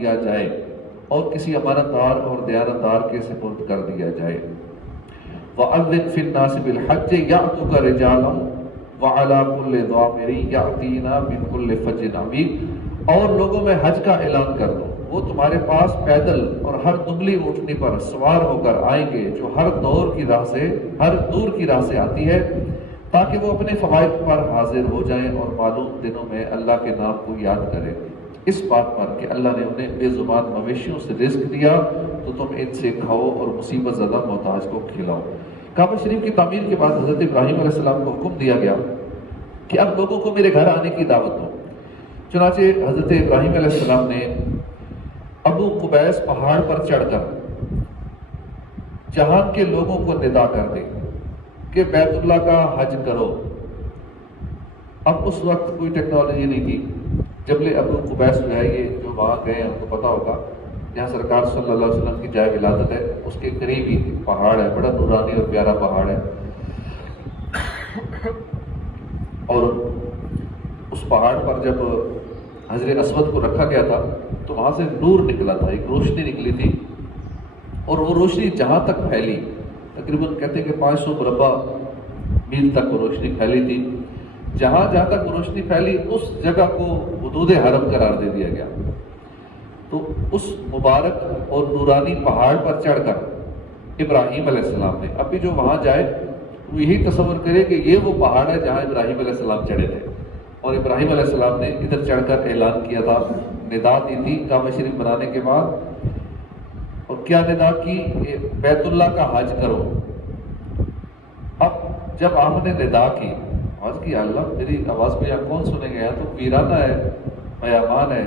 دیا جائے اور کسی امانت دار اور دیانت دار کے سپرد کر دیا جائے۔ وَأَذِّنْ فِي النَّاسِ بِالْحَجِّ يَأْتُوكَ رِجَالًا وَعَلَىٰ كُلِّ ضَامِرٍ يَأْتِينَ مِنْ كُلِّ فَجٍّ عَمِيقٍ، اور لوگوں میں حج کا اعلان کر دو، وہ تمہارے پاس پیدل اور ہر دبلی اونٹنی پر سوار ہو کر آئیں گے جو ہر دور کی راہ سے آتی ہے، تاکہ وہ اپنے فوائد پر حاضر ہو جائیں اور معلوم دنوں میں اللہ کے نام کو یاد کریں، اس بات پر کہ اللہ نے انہیں بے زبان مویشیوں سے رزق دیا تو تم ان سے کھاؤ اور مصیبت زدہ محتاج کو کھلاؤ۔ کعبہ شریف کی تعمیر کے بعد حضرت ابراہیم علیہ السلام کو حکم دیا گیا کہ اب لوگوں کو میرے گھر آنے کی دعوت دو۔ چنانچہ حضرت ابراہیم علیہ السلام نے ابو قبیس پہاڑ پر چڑھ کر جہان کے لوگوں کو ندا کر دی کہ بیت اللہ کا حج کرو۔ اب اس وقت کوئی ٹیکنالوجی نہیں تھی۔ جبل ابو قبیس جو ہے، یہ جو وہاں گئے ہم کو پتا ہوگا، جہاں سرکار صلی اللہ علیہ وسلم کی جائے ولادت ہے، اس کے قریب ہی پہاڑ ہے، بڑا نورانی اور پیارا پہاڑ ہے۔ اور اس پہاڑ پر جب حجر اسود کو رکھا گیا تھا تو وہاں سے نور نکلا تھا، ایک روشنی نکلی تھی، اور وہ روشنی جہاں تک پھیلی، تقریباً کہتے ہیں کہ 500 مربع میل تک وہ روشنی پھیلی تھی۔ جہاں تک وہ روشنی پھیلی اس جگہ کو حدود حرم قرار دے دیا گیا۔ تو اس مبارک اور نورانی پہاڑ پر چڑھ کر ابراہیم علیہ السلام نے، اب بھی جو وہاں جائے وہ یہی تصور کرے کہ یہ وہ پہاڑ ہے جہاں ابراہیم علیہ السلام چڑھے تھے، اور ابراہیم علیہ السلام نے ادھر چڑھ کر اعلان کیا تھا، ندا دی تھی کعبہ شریف بنانے کے بعد۔ اور کیا ندا کی؟ کہ بیت اللہ کا حج کرو۔ اب جب آپ نے ندا کی، آواز کی، اللہ میری آواز کو یہاں کون سنے گا؟ تو ویرانہ ہے، بیابان ہے۔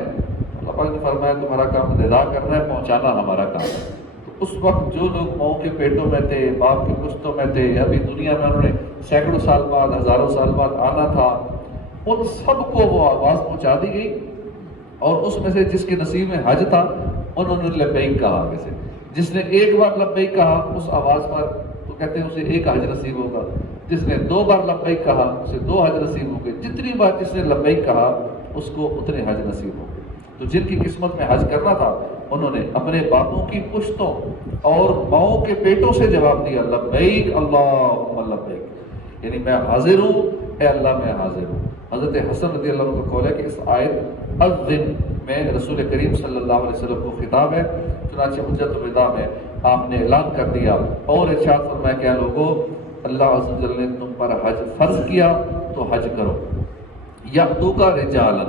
اللہ پاک نے فرمایا تمہارا کام ندا کرنا ہے، پہنچانا ہمارا کام ہے۔ تو اس وقت جو لوگ ماؤں کے پیٹوں میں تھے، باپ کی پشتوں میں تھے، ابھی دنیا میں انہوں نے سینکڑوں سال بعد، ہزاروں سال بعد آنا تھا، ان سب کو وہ آواز پہنچا دی گئی، اور اس میں سے جس کے نصیب میں حج تھا انہوں نے لبیک کہا۔ آگے سے جس نے ایک بار لبیک کہا اس آواز پر تو کہتے ہیں اسے ایک حج نصیب ہوگا، جس نے 2 بار لبیک کہا اسے 2 حج نصیب ہوں گے، جتنی بار جس نے لبیک کہا اس کو اتنے حج نصیب ہوں گے۔ تو جن کی قسمت میں حج کرنا تھا انہوں نے اپنے باپوں کی پشتوں اور ماؤں کے پیٹوں سے جواب دیا، لبیک اللہم لبیک، یعنی میں حاضر ہوں، اے اللہ میں حاضر ہوں۔ حضرت حسن رضی اللہ عنہ کا قول ہے کہ اس آیت اذن میں رسول کریم صلی اللہ علیہ وسلم کو خطاب ہے۔ چنانچہ حجۃ الوداع میں آپ نے اعلان کر دیا اور ارشاد فرمایا کہ لوگوں، اللہ عز و جل نے تم پر حج فرض کیا تو حج کرو۔ یأتوک رجالا،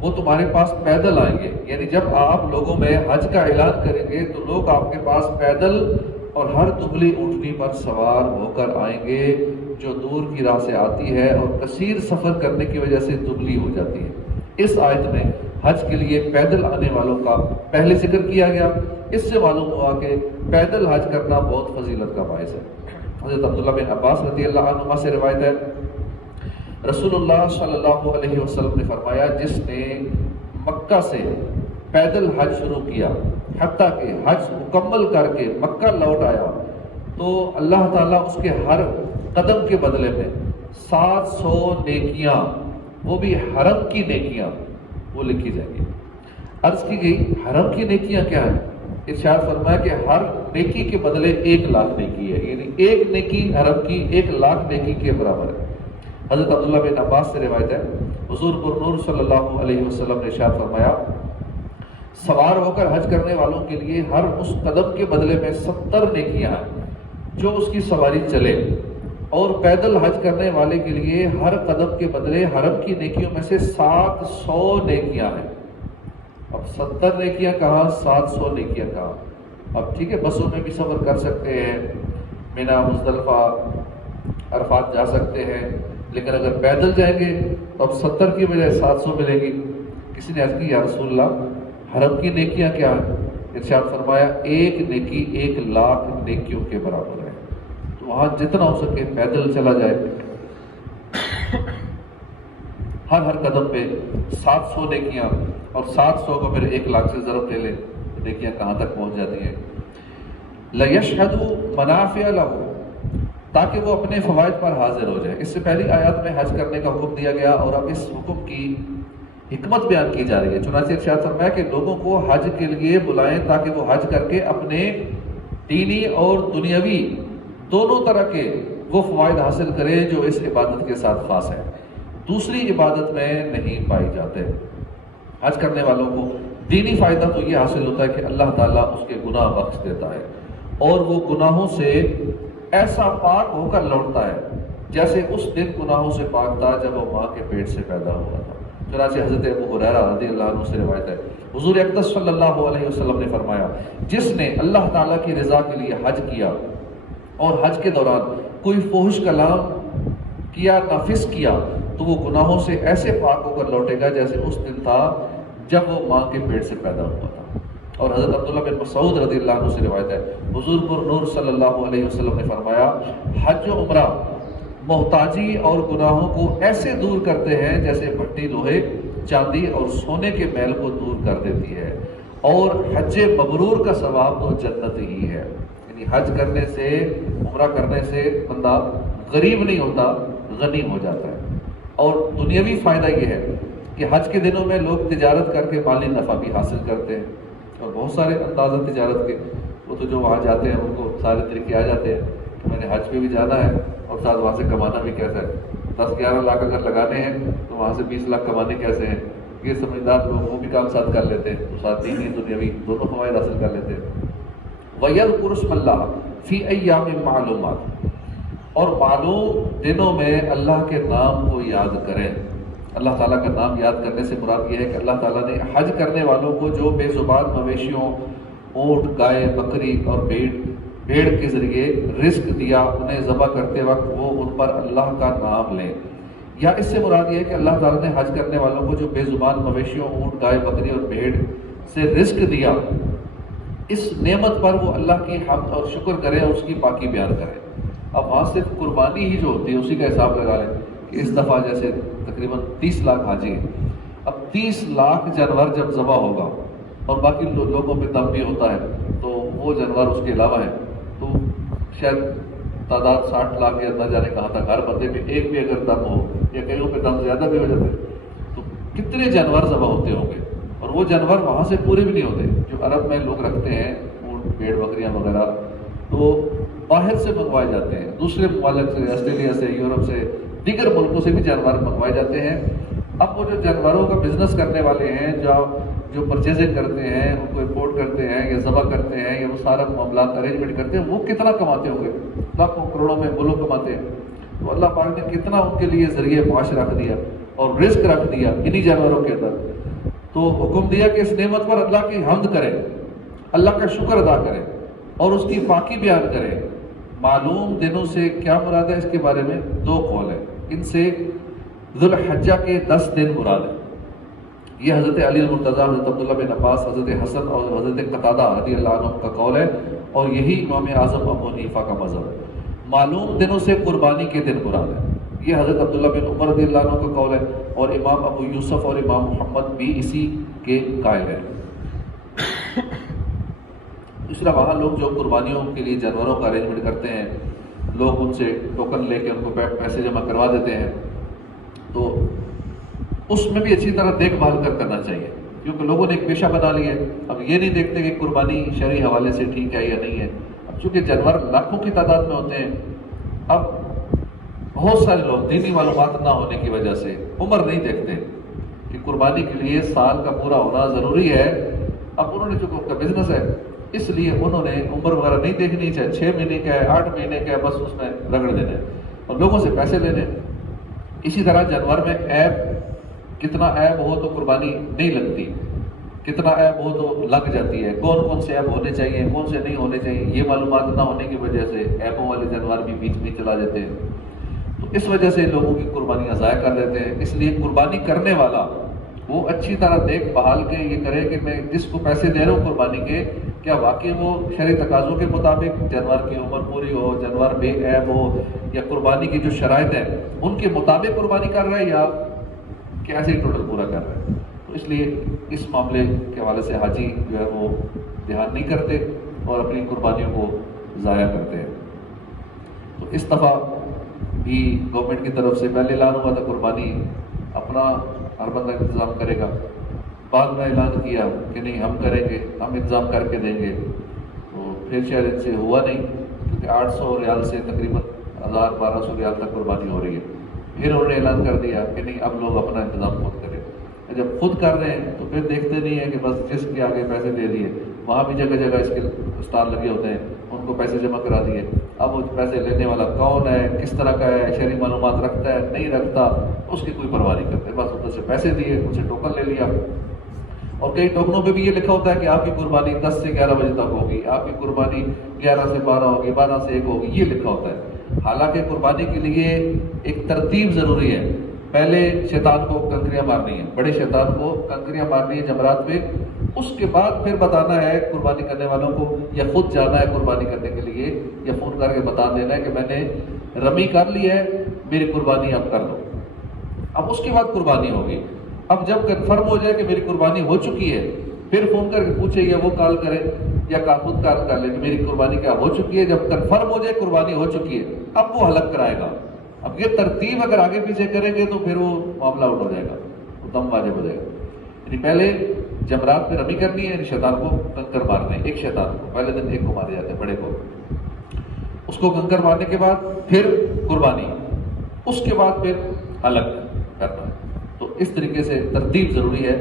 وہ تمہارے پاس پیدل آئیں گے، یعنی جب آپ لوگوں میں حج کا اعلان کریں گے تو لوگ آپ کے پاس پیدل اور ہر دبلی اونٹنی پر سوار ہو کر آئیں گے جو دور کی راہ سے آتی ہے اور کثیر سفر کرنے کی وجہ سے دبلی ہو جاتی ہے۔ اس آیت میں حج کے لیے پیدل آنے والوں کا پہلے ذکر کیا گیا۔ اس سے معلوم ہوا کہ پیدل حج کرنا بہت فضیلت کا باعث ہے۔ حضرت عبداللہ بن عباس رضی اللہ عنہما سے روایت ہے، رسول اللہ صلی اللہ علیہ وسلم نے فرمایا، جس نے مکہ سے پیدل حج شروع کیا حتیٰ کہ حج مکمل کر کے مکہ لوٹ آیا تو اللہ تعالیٰ اس کے ہر قدم کے بدلے میں 700 نیکیاں، وہ بھی حرم کی نیکیاں، وہ لکھی جائیں گی۔ عرض کی گئی حرم کی نیکیاں کیا ہیں؟ ارشاد فرمایا کہ ہر نیکی کے بدلے 1,00,000 نیکی ہے، یعنی ایک نیکی حرم کی 1,00,000 نیکی کے برابر ہے۔ حضرت عبداللہ بن عباس سے روایت ہے، حضور پرنور صلی اللہ علیہ وسلم نے ارشاد فرمایا، سوار ہو کر حج کرنے والوں کے لیے ہر اس قدم کے بدلے میں 70 نیکیاں ہیں جو اس کی سواری چلے، اور پیدل حج کرنے والے کے لیے ہر قدم کے بدلے حرم کی نیکیوں میں سے 700 نیکیاں ہیں۔ اب 70 نیکیاں کہاں، 700 نیکیاں کہاں؟ اب ٹھیک ہے، بسوں میں بھی سفر کر سکتے ہیں، مینا، مزدلفہ، عرفات جا سکتے ہیں، لیکن اگر پیدل جائیں گے تو اب 70 کی بجائے 700 ملیں گی۔ کسی نے عرض کی، یا رسول اللہ حرم کی نیکیاں کیا ہیں؟ ارشاد فرمایا، ایک نیکی 1,00,000 نیکیوں کے برابر ہے۔ تو وہاں جتنا ہو سکے پیدل چلا جائے، ہر قدم پہ 700 نیکیاں، اور 700 کو پھر 1,00,000 سے ضرب لے لیں تو نیکیاں کہاں تک پہنچ جاتی ہیں۔ لَيَشْهَدُوا مَنَافِعَ لَهُمْ، تاکہ وہ اپنے فوائد پر حاضر ہو جائے۔ اس سے پہلی آیات میں حج کرنے کا حکم دیا گیا، اور اب اس حکم کی حکمت بیان کی جا رہی ہے۔ چنانچہ ارشاد فرمایا کہ لوگوں کو حج کے لیے بلائیں تاکہ وہ حج کر کے اپنے دینی اور دنیاوی دونوں طرح کے وہ فوائد حاصل کریں جو اس عبادت کے ساتھ خاص ہیں، دوسری عبادت میں نہیں پائی جاتے۔ حج کرنے والوں کو دینی فائدہ تو یہ حاصل ہوتا ہے کہ اللہ تعالیٰ اس کے گناہ بخش دیتا ہے اور وہ گناہوں سے ایسا پاک ہو کر لوٹتا ہے جیسے اس دن گناہوں سے پاک تھا جب وہ ماں کے پیٹ سے پیدا ہوا تھا۔ چنانچہ حضرت ابو ہریرہ رضی اللہ عنہ سے روایت ہے، حضور اقدس صلی اللہ علیہ وسلم نے فرمایا، جس نے اللہ تعالیٰ کی رضا کے لیے حج کیا اور حج کے دوران کوئی فحش کلام کیا نہ فسق کیا تو وہ گناہوں سے ایسے پاک ہو کر لوٹے گا جیسے اس دن تھا جب وہ ماں کے پیٹ سے پیدا ہوا تھا۔ اور حضرت عبداللہ بن مسعود رضی اللہ عنہ سے روایت ہے، حضور پر نور صلی اللہ علیہ وسلم نے فرمایا، حج و عمرہ محتاجی اور گناہوں کو ایسے دور کرتے ہیں جیسے بھٹی لوہے، چاندی اور سونے کے میل کو دور کر دیتی ہے، اور حج مبرور کا ثواب تو جنت ہی ہے۔ یعنی حج کرنے سے، عمرہ کرنے سے بندہ غریب نہیں ہوتا، غنی ہو جاتا ہے۔ اور دنیاوی فائدہ یہ ہے کہ حج کے دنوں میں لوگ تجارت کر کے مالی نفع بھی حاصل کرتے ہیں، اور بہت سارے انداز ہیں تجارت کے، وہ تو جو وہاں جاتے ہیں ان کو سارے طریقے آ جاتے ہیں کہ میں نے حج پہ بھی جانا ہے اور ساتھ وہاں سے کمانا بھی کیسا ہے، 10-11 لاکھ اگر لگانے ہیں تو وہاں سے 20 لاکھ کمانے کیسے ہیں، یہ سمجھدار لوگ وہ بھی کام ساتھ کر لیتے ہیں، تو ساتھ دینی دنیاوی دونوں فوائد حاصل کر لیتے ہیں۔ وَيَذْكُرُ اسْمَ اللَّهِ فِي أَيَّامٍ مَّعْلُومَاتٍ، اور معلوم دنوں میں اللہ کے نام کو یاد کریں۔ اللہ تعالیٰ کا نام یاد کرنے سے مراد یہ ہے کہ اللہ تعالیٰ نے حج کرنے والوں کو جو بے زبان مویشیوں، اونٹ، گائے، بکری اور بھیڑ کے ذریعے رزق دیا، انہیں ذبح کرتے وقت وہ ان پر اللہ کا نام لیں، یا اس سے مراد یہ ہے کہ اللہ تعالیٰ نے حج کرنے والوں کو جو بے زبان مویشیوں، اونٹ، گائے، بکری اور بھیڑ سے رزق دیا، اس نعمت پر وہ اللہ کی حمد اور شکر کریں اور اس کی پاکی بیان کریں۔ اب وہاں صرف قربانی ہی جو ہوتی ہے اسی کا حساب لگا لیں کہ اس دفعہ جیسے تقریباً 30 لاکھ حاجی ہیں، اب 30 لاکھ جانور جب ذبح ہوگا اور باقی لوگوں پہ دم بھی ہوتا ہے تو وہ جانور اس کے علاوہ ہیں، تو شاید تعداد 60 لاکھ یا نہ جانے کہاں تک، ہر بندے پہ ایک بھی اگر دم ہو یا کئیوں پہ دم زیادہ بھی ہو جاتے تو کتنے جانور ذبح ہوتے ہوں گے، اور وہ جانور وہاں سے پورے بھی نہیں ہوتے۔ جو عرب میں لوگ رکھتے ہیں اونٹ، بھیڑ، بکریاں وغیرہ، تو باہر سے منگوائے جاتے ہیں، دوسرے ممالک سے، آسٹریلیا سے، یورپ سے، دیگر ملکوں سے بھی جانور منگوائے جاتے ہیں۔ اب وہ جو جانوروں کا بزنس کرنے والے ہیں، جو پرچیزنگ کرتے ہیں، ان کو امپورٹ کرتے ہیں یا ذبح کرتے ہیں یا وہ سارا معاملات ارینجمنٹ کرتے ہیں، وہ کتنا کماتے ہوں گے، لاکھوں کروڑوں میں وہ لوگ کماتے ہیں۔ تو اللہ پاک نے کتنا ان کے لیے ذریعہ معاش رکھ دیا اور رزق رکھ دیا انہی جانوروں کے اندر۔ تو حکم دیا کہ اس نعمت پر اللہ کی حمد کریں، اللہ کا شکر ادا کریں اور اس کی پاکی بیان کریں۔ معلوم دنوں سے کیا مراد ہے، اس کے بارے میں 2 قول ہیں، ان سے ذو الحجہ کے 10 دن مراد ہے۔ یہ حضرت علی المرتضیٰ، حضرت عبداللہ بن عباس، حضرت حسن اور حضرت قتادہ رضی اللہ عنہ کا قول ہے، اور یہی امام اعظم ابو حنیفہ کا مذہب ہے۔ معلوم دنوں سے قربانی کے دن مراد ہے، یہ حضرت عبداللہ بن عمر رضی اللہ عنہ کا قول ہے، اور امام ابو یوسف اور امام محمد بھی اسی کے قائل ہیں۔ دوسرا، وہاں لوگ جو قربانیوں کے لیے جانوروں کا ارینجمنٹ کرتے ہیں، لوگ ان سے ٹوکن لے کے ان کو پیسے جمع کروا دیتے ہیں، تو اس میں بھی اچھی طرح دیکھ بھال کرنا چاہیے، کیونکہ لوگوں نے ایک پیشہ بنا لیا ہے۔ اب یہ نہیں دیکھتے کہ قربانی شرعی حوالے سے ٹھیک ہے یا نہیں ہے۔ اب چونکہ جانور لاکھوں کی تعداد میں ہوتے ہیں، اب بہت سارے لوگ دینی معلومات نہ ہونے کی وجہ سے عمر نہیں دیکھتے کہ قربانی کے لیے سال کا پورا ہونا ضروری ہے۔ اب انہوں نے، چونکہ ان کا بزنس ہے، اس لیے انہوں نے عمر وغیرہ نہیں دیکھنی، چاہے 6 مہینے کا ہے، 8 مہینے کا ہے، بس اس میں رگڑ دینا ہے اور لوگوں سے پیسے لینے۔ اسی طرح جانور میں عیب، کتنا عیب ہو تو قربانی نہیں لگتی، کتنا عیب ہو تو لگ جاتی ہے، کون کون سے عیب ہونے چاہیے، کون سے نہیں ہونے چاہیے، یہ معلومات نہ ہونے کی وجہ سے عیبوں والے جانور بھی بیچ میں چلا جاتے ہیں، تو اس وجہ سے لوگوں کی قربانیاں ضائع کر دیتے ہیں۔ اس لیے قربانی کرنے والا وہ اچھی طرح دیکھ بھال کے یہ کرے کہ میں جس کو پیسے دے رہا ہوں قربانی کے، کیا واقعی وہ شرعی تقاضوں کے مطابق جانور کی عمر پوری ہو، جانور بے عیب ہو، یا قربانی کی جو شرائط ہیں ان کے مطابق قربانی کر رہا ہے یا کیسے ٹوٹل پورا کر رہا ہے۔ تو اس لیے اس معاملے کے حوالے سے حاجی جو ہے وہ دھیان نہیں کرتے اور اپنی قربانیوں کو ضائع کرتے ہیں۔ تو اس دفعہ بھی گورنمنٹ کی طرف سے پہلے اعلان ہوا تھا قربانی، اپنا ہر بندہ انتظام کرے گا. بعد میں اعلان کیا کہ نہیں ہم کریں گے, ہم انتظام کر کے دیں گے. تو پھر شاید ان سے ہوا نہیں, کیونکہ 800 ریال سے تقریباً 1200 ریال تک قربانی ہو رہی ہے. پھر انہوں نے اعلان کر دیا کہ نہیں اب لوگ اپنا انتظام خود کریں. جب خود کر رہے ہیں تو پھر دیکھتے نہیں ہیں کہ بس جس کے آگے پیسے دے دیے, وہاں بھی جگہ جگہ اس کے اسٹال لگے ہوتے ہیں, ان کو پیسے جمع کرا دیے. اب وہ پیسے لینے والا کون ہے, کس طرح کا ہے, شہری معلومات رکھتا ہے نہیں رکھتا, اس کی کوئی پرواہ نہیں کرتے. بس ادھر سے پیسے دیے, ان سے ٹوکن لے لیا. اور کئی ٹوکنوں پہ بھی یہ لکھا ہوتا ہے کہ آپ کی قربانی 10 سے 11 بجے تک ہوگی, آپ کی قربانی 11 سے 12 ہوگی, 12 سے 1 ہوگی, یہ لکھا ہوتا ہے. حالانکہ قربانی کے لیے ایک ترتیب ضروری ہے. پہلے شیطان کو کنکریاں مارنی ہے, بڑے شیطان کو کنکریاں مارنی ہے جمرات پہ. اس کے بعد پھر بتانا ہے قربانی کرنے والوں کو, یا خود جانا ہے قربانی کرنے کے لیے, یا فون کر کے بتا دینا ہے کہ میں نے رمی کر لی ہے, میری قربانی اب کر دو. اب اس کے بعد قربانی ہوگی. اب جب کنفرم ہو جائے کہ میری قربانی ہو چکی ہے, پھر فون کر کے پوچھے, یا وہ کال کرے یا خود کال کر لے کہ میری قربانی کیا ہو چکی ہے. جب کنفرم ہو جائے قربانی ہو چکی ہے, اب وہ حلق کرائے گا. اب یہ ترتیب اگر آگے پیچھے کریں گے تو پھر وہ معاملہ آؤٹ ہو جائے گا, وہ دم واجب ہو جائے گا. یعنی پہلے جمرات پہ رمی کرنی ہے, یعنی شیطان کو کنکر مارنے, ایک شیطان کو پہلے دن ایک کو مارے جاتے ہیں, بڑے کو. اس کو کنکر مارنے کے بعد پھر قربانی, اس کے بعد پھر حلق کرنا ہے. تو اس طریقے سے ترتیب ضروری ہے.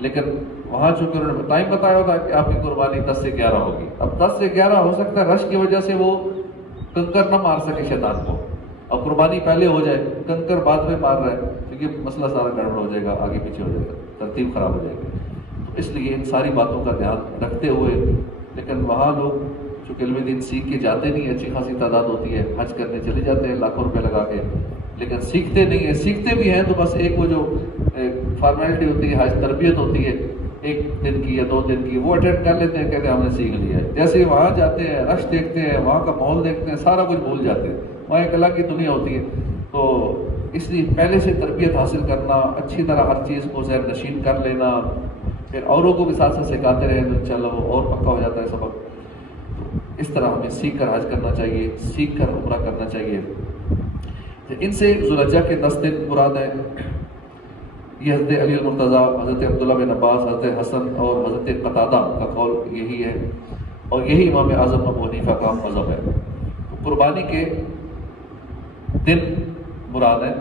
لیکن وہاں چونکہ انہوں نے ٹائم بتایا ہوتا ہے کہ آپ کی قربانی 10 سے 11 ہوگی. اب 10 سے 11 ہو سکتا ہے رش کی وجہ سے وہ کنکر نہ مار سکے شیطان کو, اور قربانی پہلے ہو جائے, کنکر بعد میں مار رہا ہے, کیونکہ مسئلہ سارا گڑبڑ ہو جائے گا, آگے پیچھے ہو جائے گا, ترتیب خراب ہو جائے گی. تو اس لیے ان ساری باتوں کا دھیان رکھتے ہوئے, لیکن وہاں لوگ چونکہ علم دین سیکھ کے جاتے نہیں, اچھی خاصی تعداد ہوتی ہے, حج کرنے چلے جاتے ہیں لاکھوں روپے لگا کے, لیکن سیکھتے نہیں ہیں. سیکھتے بھی ہیں تو بس ایک وہ جو فارمیلٹی ہوتی ہے, حج تربیت ہوتی ہے 1 دن کی یا 2 دن کی, وہ اٹینڈ کر لیتے ہیں, کہتے ہیں ہم نے سیکھ لیا ہے. جیسے ہی وہاں جاتے ہیں, رش دیکھتے ہیں, وہاں کا ماحول دیکھتے ہیں, سارا کچھ بھول جاتے ہیں. وہاں ایک الگ کی دنیا ہوتی ہے. تو اس لیے پہلے سے تربیت حاصل کرنا, اچھی طرح ہر چیز کو ذہن نشین کر لینا, پھر اوروں کو بھی ساتھ ساتھ سکھاتے رہے تو انشاءاللہ وہ اور پکا ہو جاتا ہے سبق. تو اس طرح ہمیں سیکھ کر حج کرنا چاہیے, سیکھ کر عمرہ کرنا چاہیے. ان سے ذوالحجہ کے 10 دن مراد ہیں. یہ حضرت علی المرتضیٰ, حضرت عبداللہ بن عباس, حضرت حسن اور حضرت قتادہ کا قول یہی ہے, اور یہی امام اعظم ابو حنیفہ کا مذہب ہے. قربانی کے دن مراد ہیں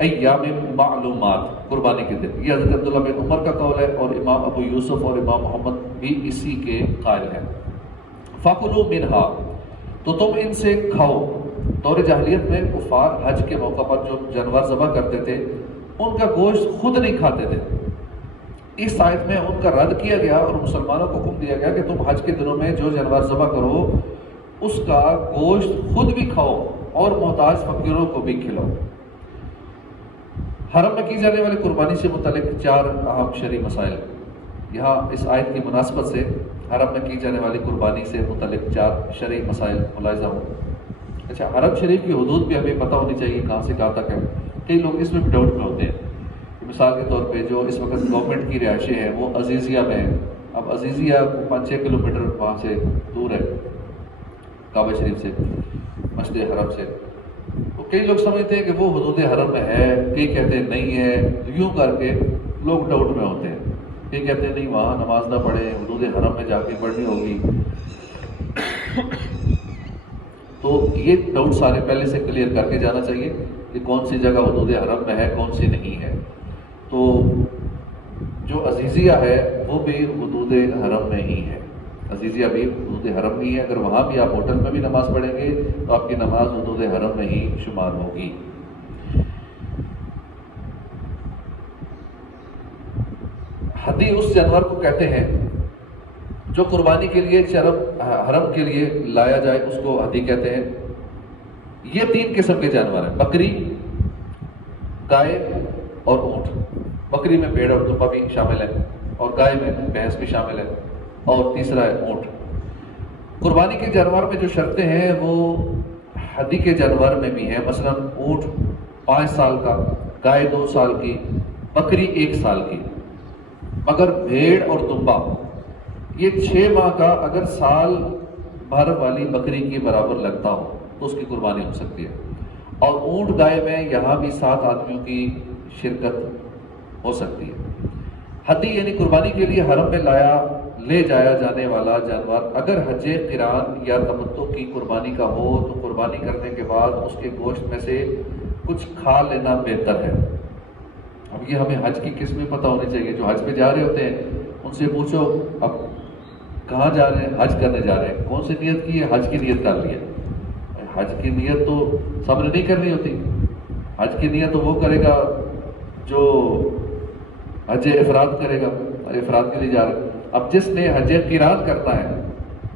ایام معلومات, قربانی کے دن. یہ حضرت عبداللہ بن عمر کا قول ہے, اور امام ابو یوسف اور امام محمد بھی اسی کے قائل ہیں. فَكُلُوا مِنْهَا, تو تم ان سے کھاؤ. دور جاہلیت میں کفار حج کے موقع پر جو جانور ذبح کرتے تھے, ان کا گوشت خود نہیں کھاتے تھے. اس آیت میں ان کا رد کیا گیا اور مسلمانوں کو حکم دیا گیا کہ تم حج کے دنوں میں جو جانور ذبح کرو اس کا گوشت خود بھی کھاؤ اور محتاج فقیروں کو بھی کھلاؤ. حرم میں کی جانے والی قربانی سے متعلق 4 اہم شرعی مسائل. یہاں اس آیت کی مناسبت سے حرم میں کی جانے والی قربانی سے متعلق 4 شرعی مسائل ملاحظہ ہوں. اچھا, حرم شریف کی حدود بھی ہمیں پتہ ہونی چاہیے کہاں سے کہاں تک ہے. کئی لوگ اس میں بھی ڈاؤٹ میں ہوتے ہیں. مثال کے طور پہ جو اس وقت گورنمنٹ کی رہائشیں ہیں وہ عزیزیہ میں ہیں. اب عزیزیہ 5-6 کلومیٹر وہاں سے دور ہے کعبہ شریف سے, مسجد حرم سے. تو کئی لوگ سمجھتے ہیں کہ وہ حدود حرم میں ہے, کئی کہتے ہیں نہیں ہے. یوں کر کے لوگ ڈاؤٹ میں ہوتے ہیں. کئی کہتے ہیں نہیں وہاں نماز نہ پڑھیں, حدود حرم میں جا کے پڑھنی ہوگی. تو یہ ڈاؤٹ سارے پہلے سے کلیئر کر کے جانا چاہیے کہ کون سی جگہ حدود حرم میں ہے, کون سی نہیں ہے. تو جو عزیزیہ ہے وہ بھی حدود حرم میں ہی ہے. عزیزیہ بھی حدود حرم میں ہی ہے. اگر وہاں بھی آپ ہوٹل میں بھی نماز پڑھیں گے تو آپ کی نماز حدود حرم میں ہی شمار ہوگی. ہدی اس جانور کو کہتے ہیں جو قربانی کے لیے حرم کے لیے لایا جائے, اس کو ہدی کہتے ہیں. یہ 3 قسم کے جانور ہیں, بکری, گائے اور اونٹ. بکری میں بھیڑ اور دمبا بھی شامل ہے, اور گائے میں بھینس بھی شامل ہے, اور تیسرا ہے اونٹ. قربانی کے جانور میں جو شرطیں ہیں وہ ہدی کے جانور میں بھی ہیں. مثلا اونٹ 5 سال کا, گائے 2 سال کی, بکری 1 سال کی. مگر بھیڑ اور دمبا یہ 6 ماہ کا اگر سال بھر والی بکری کے برابر لگتا ہو تو اس کی قربانی ہو سکتی ہے. اور اونٹ گائے میں یہاں بھی 7 آدمیوں کی شرکت ہو سکتی ہے۔ ہدی یعنی قربانی کے لیے حرم میں لے جایا جانے والا جانور اگر حج قران یا تمتع کی قربانی کا ہو تو قربانی کرنے کے بعد اس کے گوشت میں سے کچھ کھا لینا بہتر ہے۔ اب یہ ہمیں حج کی قسمیں پتہ ہونی چاہیے۔ جو حج پہ جا رہے ہوتے ہیں ان سے پوچھو اب کہاں جا رہے ہیں؟ حج کرنے جا رہے ہیں۔ کون سی نیت کی ہے؟ حج کی نیت کر لی ہے۔ حج کی نیت تو سب نے نہیں کرنی ہوتی۔ حج کی نیت تو وہ کرے گا جو حج افراد کرے گا، افراد کے لیے جا رہے ہیں۔ اب جس نے حج قران کرنا ہے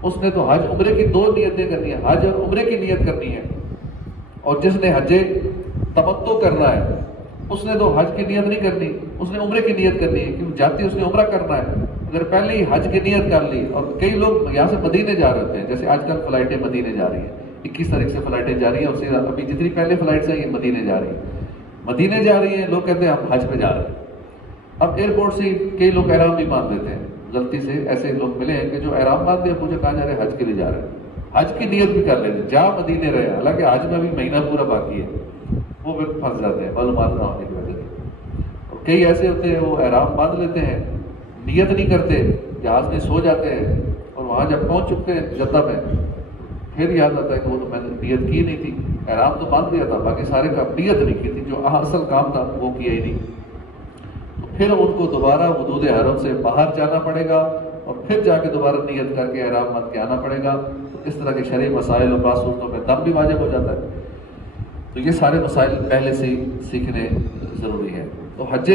اس نے تو حج عمرے کی 2 نیتیں کرنی ہیں، حج اور عمرے کی نیت کرنی ہے۔ اور جس نے حج تمتع کرنا ہے اس نے تو حج کی نیت نہیں کرنی، اس نے عمرے کی نیت کرنی ہے، کیونکہ جاتی اس نے عمرہ کرنا ہے۔ اگر پہلے ہی حج کی نیت کر لی، اور کئی لوگ یہاں سے مدینے جا رہے ہوتے ہیں، جیسے آج کل فلائٹیں مدینے جا رہی ہیں، 21 تاریخ سے فلائٹیں جا رہی ہیں، اور سیدھا ابھی جتنی پہلے فلائٹس ہیں یہ مدینے جا رہی ہیں۔ مدینے جا رہی ہیں، لوگ کہتے ہیں ہم حج پہ جا رہے ہیں۔ اب ایئرپورٹ سے کئی لوگ احرام بھی باندھ دیتے ہیں، غلطی سے ایسے لوگ ملے ہیں کہ جو احرام باندھ دیا، پوچھا کہاں جا رہے ہیں؟ حج کے لیے جا رہے ہیں۔ حج کی نیت بھی کر لیتے، جا مدینے رہے، حالانکہ حج میں بھی مہینہ پورا باقی ہے، وہ پھر پھنس جاتے ہیں معلومات نہ ہونے کی وجہ سے۔ اور کئی ایسے ہوتے ہیں وہ احرام باندھ لیتے ہیں، نیت نہیں کرتے، جہاز میں سو جاتے ہیں، اور وہاں جب پہنچ چکتے ہیں جدہ میں پھر یاد آتا ہے کہ وہ تو میں نے نیت کی نہیں تھی، احرام تو باندھ دیا تھا، باقی سارے کام نیت نہیں کی تھی، جو اصل کام تھا وہ کیا ہی نہیں۔ پھر ان کو دوبارہ حدود حرم سے باہر جانا پڑے گا، اور پھر جا کے دوبارہ نیت کر کے احرام باندھ کے آنا پڑے گا۔ اس طرح کے شرعی مسائل اور بعض صورتوں میں دم بھی واجب ہو جاتا ہے۔ تو یہ سارے مسائل پہلے سے ہی سیکھنے ضروری ہے۔ تو حج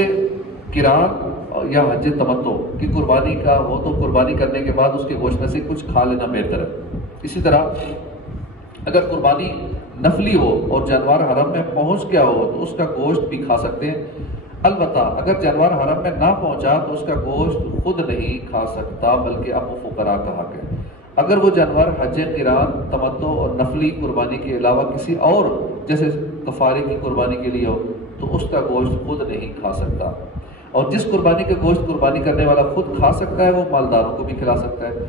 قران یا حج تمتع کی قربانی کا ہو تو قربانی کرنے کے بعد اس کے گوشت میں سے کچھ کھا لینا بہتر ہے۔ اسی طرح اگر قربانی نفلی ہو اور جانور حرم میں پہنچ گیا ہو تو اس کا گوشت بھی کھا سکتے ہیں، البتہ اگر جانور حرم میں نہ پہنچا تو اس کا گوشت خود نہیں کھا سکتا، بلکہ اب فقراء کا حق ہے۔ اگر وہ جانور حج قران، تمتع اور نفلی قربانی کے علاوہ کسی اور جیسے کفارے کی قربانی کے لیے ہو تو اس کا گوشت خود نہیں کھا سکتا۔ اور جس قربانی کا گوشت قربانی کرنے والا خود کھا سکتا ہے وہ مالداروں کو بھی کھلا سکتا ہے،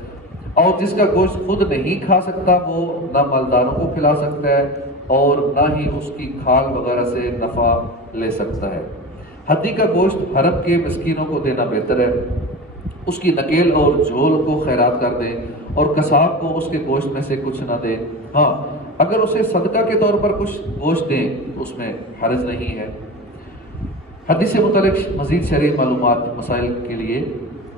اور جس کا گوشت خود نہیں کھا سکتا وہ نہ مالداروں کو کھلا سکتا ہے اور نہ ہی اس کی کھال وغیرہ سے نفع لے سکتا ہے۔ ہدی کا گوشت حرم کے مسکینوں کو دینا بہتر ہے، اس کی نکیل اور جھول کو خیرات کر دیں، اور قصاب کو اس کے گوشت میں سے کچھ نہ دیں۔ ہاں اگر اسے صدقہ کے طور پر کچھ گوشت دیں تو اس میں حرج نہیں ہے۔ حدیث سے متعلق مزید شرعی معلومات مسائل کے لیے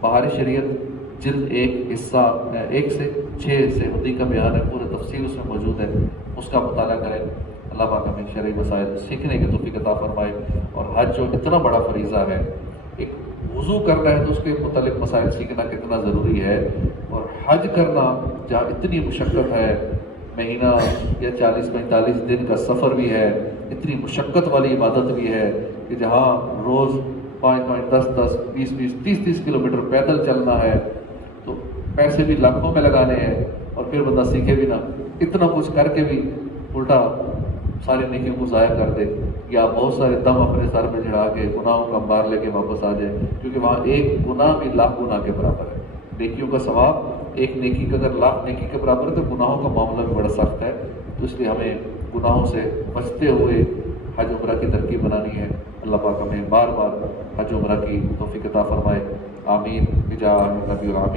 بہار شریعت جلد 1 حصہ 1 سے 6 سے حدی کا بیان ہے، پورے تفصیل اس میں موجود ہے، اس کا مطالعہ کریں۔ اللہ پاک ہمیں شرعی مسائل سیکھنے کی توفیق عطا فرمائے۔ اور حج جو اتنا بڑا فریضہ ہے، ایک وضو کرنا ہے تو اس کے متعلق مسائل سیکھنا کتنا ضروری ہے، اور حج کرنا جہاں اتنی مشقت ہے، مہینہ یا 40-45 دن کا سفر بھی ہے، اتنی مشقت والی عبادت بھی ہے کہ جہاں روز 5-5 10-10 20-20 30-30 کلومیٹر پیدل چلنا ہے، تو پیسے بھی لاکھوں میں لگانے ہیں، اور پھر بندہ سیکھے بھی نہ، اتنا کچھ کر کے بھی الٹا ساری نیکیوں کو ضائع کر دے، یا بہت سارے دم اپنے سر پہ چڑھا کے گناہوں کا بار لے کے واپس آ جائے، کیونکہ وہاں ایک گناہ بھی لاکھ گناہ کے برابر ہے۔ نیکیوں کا ثواب ایک نیکی کا اگر لاکھ نیکی کے برابر ہے تو گناہوں کا معاملہ بھی بڑا سخت ہے، تو اس لیے ہمیں گناہوں سے بچتے ہوئے حج عمرہ کی ترکیب بنانی ہے۔ اللہ پاک ہمیں بار بار حج عمرہ کی توفیق عطا فرمائے، آمین بجاہ نبی العالمین۔